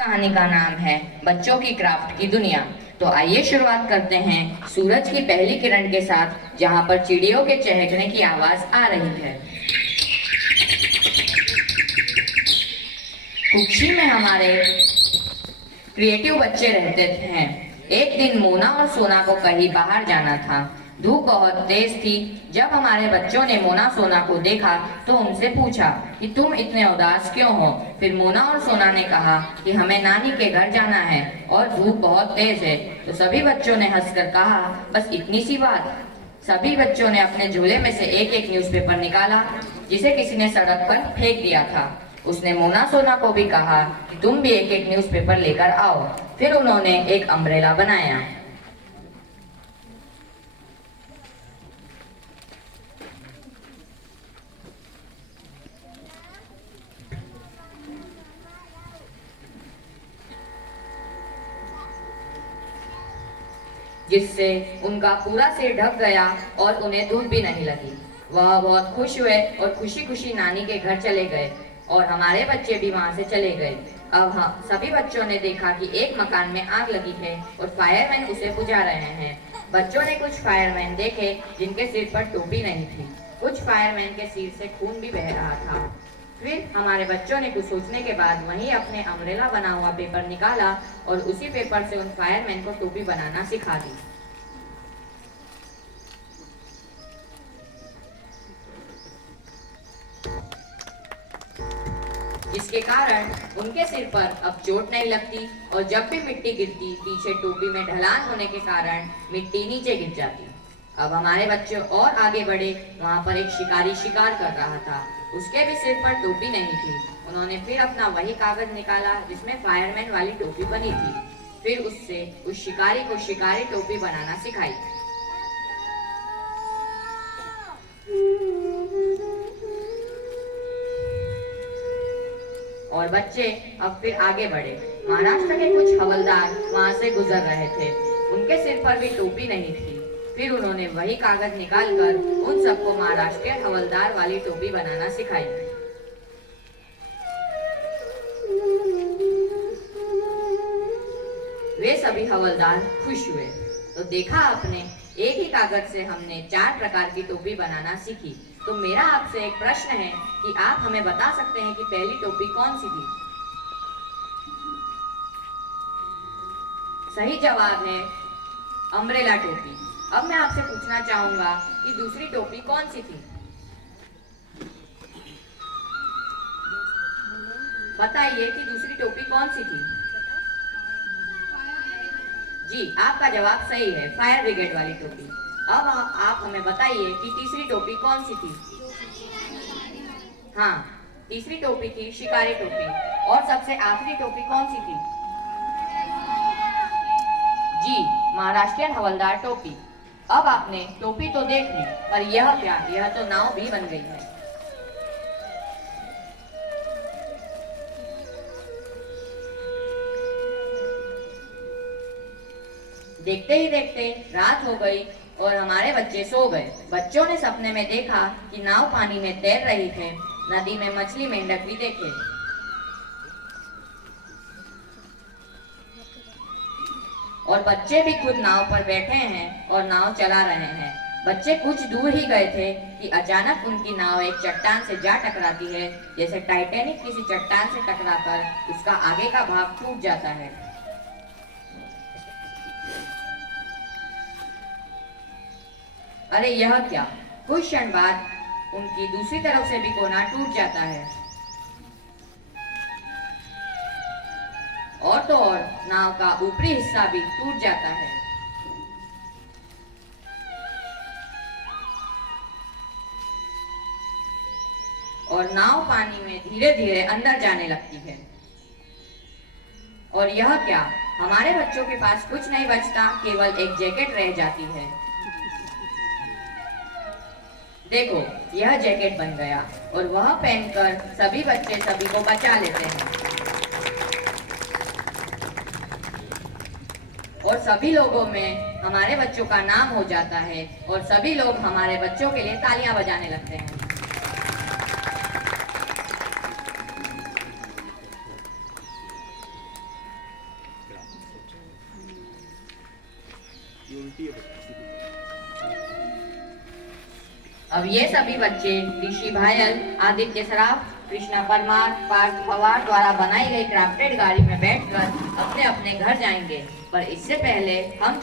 कहानी का नाम है बच्चों की क्राफ्ट की दुनिया। तो आइए शुरुआत करते हैं सूरज की पहली किरण के साथ, जहां पर चिड़ियों के चहकने की आवाज आ रही है। कुक्षी में हमारे क्रिएटिव बच्चे रहते हैं। एक दिन मोना और सोना को कहीं बाहर जाना था। धूप बहुत तेज थी। जब हमारे बच्चों ने मोना सोना को देखा तो उनसे पूछा कि तुम इतने उदास क्यों हो। फिर मोना और सोना ने कहा कि हमें नानी के घर जाना है और धूप बहुत तेज है। तो सभी बच्चों ने हंसकर कहा, बस इतनी सी बात। सभी बच्चों ने अपने झोले में से एक एक न्यूज़पेपर निकाला, जिसे किसी ने सड़क पर फेंक दिया था। उसने मोना सोना को भी कहा कि तुम भी एक एक न्यूज़पेपर लेकर आओ। फिर उन्होंने एक अम्ब्रेला बनाया। जिससे उनका पूरा सिर ढक गया और उन्हें धूप भी नहीं लगी। वह बहुत खुश हुए और खुशी खुशी नानी के घर चले गए और हमारे बच्चे भी वहां से चले गए। अब हम सभी बच्चों ने देखा कि एक मकान में आग लगी है और फायरमैन उसे बुझा रहे हैं। बच्चों ने कुछ फायरमैन देखे जिनके सिर पर टोपी नहीं थी। कुछ फायरमैन के सिर से खून भी बह रहा था। फिर हमारे बच्चों ने कुछ सोचने के बाद वहीं अपने अम्ब्रेला बना हुआ पेपर निकाला और उसी पेपर से उन फायरमैन को टोपी बनाना सिखा दी। जिसके कारण उनके सिर पर अब चोट नहीं लगती और जब भी मिट्टी गिरती, पीछे टोपी में ढलान होने के कारण मिट्टी नीचे गिर जाती। अब हमारे बच्चे और आगे बढ़े। वहां पर एक शिकारी शिकार कर रहा था। उसके भी सिर पर टोपी नहीं थी। उन्होंने फिर अपना वही कागज निकाला जिसमें फायरमैन वाली टोपी बनी थी। फिर उससे उस शिकारी को शिकारी टोपी बनाना सिखाई। और बच्चे अब फिर आगे बढ़े। महाराष्ट्र के कुछ हवलदार वहां से गुजर रहे थे। उनके सिर पर भी टोपी नहीं थी। फिर उन्होंने वही कागज निकालकर उन सबको महाराष्ट्रीय हवलदार वाली टोपी बनाना सिखाई। वे सभी हवलदार खुश हुए। तो देखा आपने, एक ही कागज से हमने 4 प्रकार की टोपी बनाना सीखी। तो मेरा आपसे एक प्रश्न है कि आप हमें बता सकते हैं कि पहली टोपी कौन सी थी? सही जवाब है अम्ब्रेला टोपी। अब मैं आपसे पूछना चाहूंगा कि दूसरी टोपी कौन सी थी? बताइए कि दूसरी टोपी कौन सी थी? जी, आपका जवाब सही है, फायर ब्रिगेड वाली टोपी। अब आप हमें बताइए कि तीसरी टोपी कौन सी थी? हाँ, तीसरी टोपी थी शिकारी टोपी। और सबसे आखिरी टोपी कौन सी थी? जी, महाराष्ट्रीयन हवलदार टोपी। अब आपने टोपी तो देख ली, पर यह क्या? यह तो नाव भी बन गई है। देखते ही देखते रात हो गई और हमारे बच्चे सो गए। बच्चों ने सपने में देखा कि नाव पानी में तैर रही है। नदी में मछली मेंढक भी देखे। और बच्चे भी खुद नाव पर बैठे हैं और नाव चला रहे हैं। बच्चे कुछ दूर ही गए थे कि अचानक उनकी नाव एक चट्टान से जा टकराती है। जैसे टाइटैनिक किसी चट्टान से टकराकर उसका आगे का भाग टूट जाता है। अरे यह क्या! कुछ क्षण बाद उनकी दूसरी तरफ से भी कोना टूट जाता है। और तो और नाव का ऊपरी हिस्सा भी टूट जाता है। और नाव पानी में धीरे धीरे अंदर जाने लगती है। और यह क्या! हमारे बच्चों के पास कुछ नहीं बचता, केवल एक जैकेट रह जाती है। देखो, यह जैकेट बन गया और वह पहनकर सभी बच्चे सभी को बचा लेते हैं। और सभी लोगों में हमारे बच्चों का नाम हो जाता है और सभी लोग हमारे बच्चों के लिए तालियां बजाने लगते हैं। अब ये सभी बच्चे ऋषि भायल, आदित्य सराफ, कृष्णा परमार, पार्थ पवार द्वारा बनाई गई क्राफ्टेड गाड़ी में बैठकर अपने अपने घर जाएंगे। पर इससे पहले हम